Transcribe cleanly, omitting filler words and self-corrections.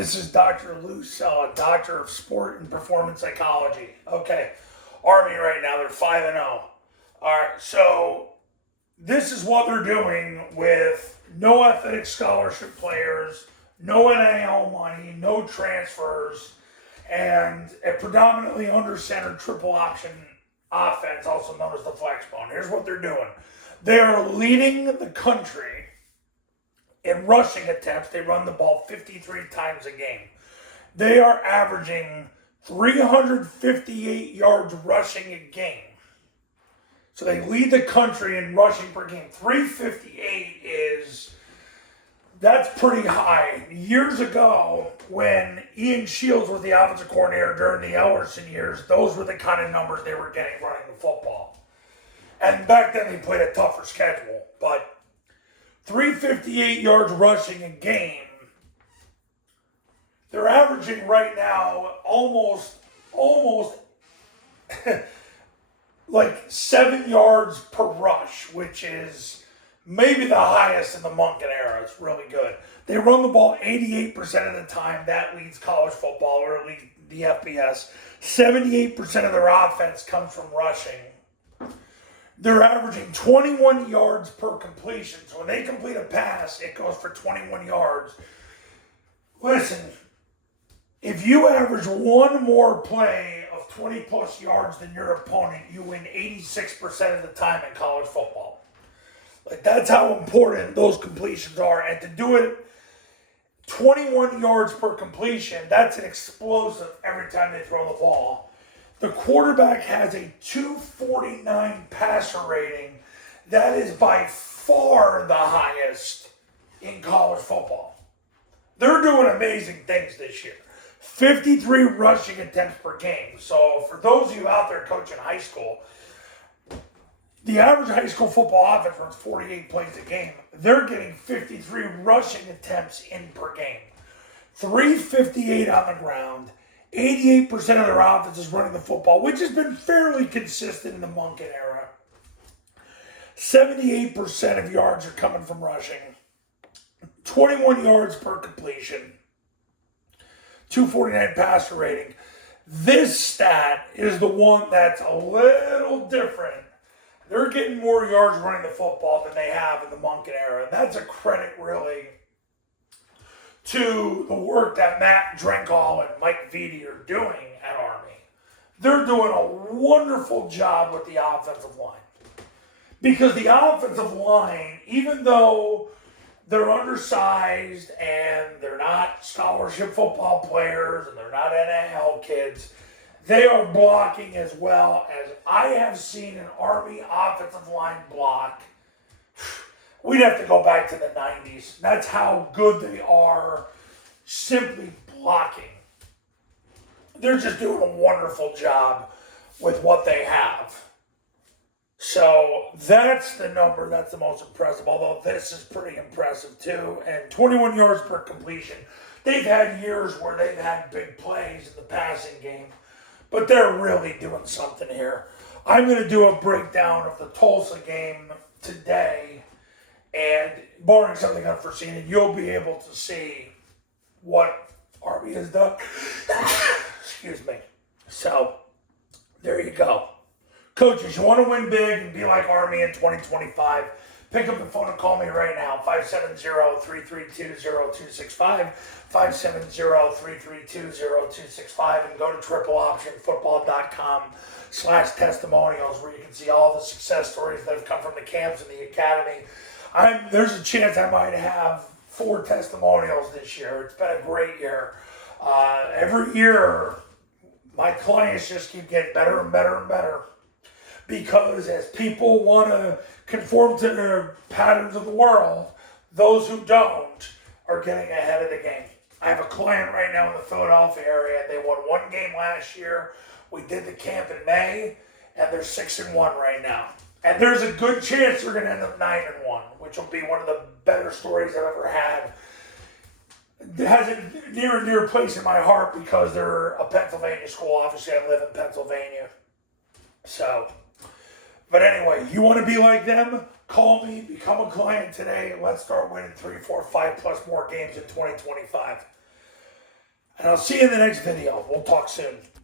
This is Dr. Luce, Doctor of Sport and Performance Psychology. Okay, Army right now, they're 5-0. All right, so this is what they're doing with no athletic scholarship players, no NIL money, no transfers, and a predominantly under-centered triple option offense, also known as the Flexbone. Here's what they're doing. They are leading the country in rushing attempts. They run the ball 53 times a game. They are averaging 358 yards rushing a game. So they lead the country in rushing per game. 358 that's pretty high. Years ago, when Ian Shields was the offensive coordinator during the Ellerson years, those were the kind of numbers they were getting running the football. And back then they played a tougher schedule, but 358 yards rushing a game. They're averaging right now almost like 7 yards per rush, which is maybe the highest in the Monken era. It's really good. They run the ball 88% of the time. That leads college football, or at least the FBS. 78% of their offense comes from rushing. They're averaging 21 yards per completion. So when they complete a pass, it goes for 21 yards. Listen, if you average one more play of 20 plus yards than your opponent, you win 86% of the time in college football. Like, that's how important those completions are. And to do it 21 yards per completion, that's an explosive every time they throw the ball. The quarterback has a 249 passer rating. That is by far the highest in college football. They're doing amazing things this year. 53 rushing attempts per game. So for those of you out there coaching high school, the average high school football offense runs 48 plays a game. They're getting 53 rushing attempts in per game. 358 on the ground. 88% of their offense is running the football, which has been fairly consistent in the Monken era. 78% of yards are coming from rushing. 21 yards per completion. 249 passer rating. This stat is the one that's a little different. They're getting more yards running the football than they have in the Monken era. And that's a credit, really, to the work that Matt Drenkhall and Mike Vitti are doing at Army. They're doing a wonderful job with the offensive line. Because the offensive line, even though they're undersized and they're not scholarship football players and they're not NIL kids, they are blocking as well as I have seen an Army offensive line block. We'd have to go back to the 90s. That's how good they are simply blocking. They're just doing a wonderful job with what they have. So that's the number that's the most impressive, although this is pretty impressive too. And 21 yards per completion. They've had years where they've had big plays in the passing game, but they're really doing something here. I'm going to do a breakdown of the Tulsa game today, and barring something unforeseen, and you'll be able to see what Army has done. Excuse me. So, there you go. Coaches, you want to win big and be like Army in 2025, pick up the phone and call me right now, 570-332-0265, 570-332-0265, and go to tripleoptionfootball.com/testimonials, where you can see all the success stories that have come from the camps and the academy. There's a chance I might have 4 testimonials this year. It's been a great year. Every year, my clients just keep getting better and better and better. Because as people want to conform to the patterns of the world, those who don't are getting ahead of the game. I have a client right now in the Philadelphia area. They won 1 game last year. We did the camp in May, and they're 6-1 right now. And there's a good chance they're going to end up 9-1, which will be one of the better stories I've ever had. It has a near and dear place in my heart because they're a Pennsylvania school. Obviously, I live in Pennsylvania. So, but anyway, you want to be like them? Call me, become a client today, and let's start winning 3, 4, 5 plus more games in 2025. And I'll see you in the next video. We'll talk soon.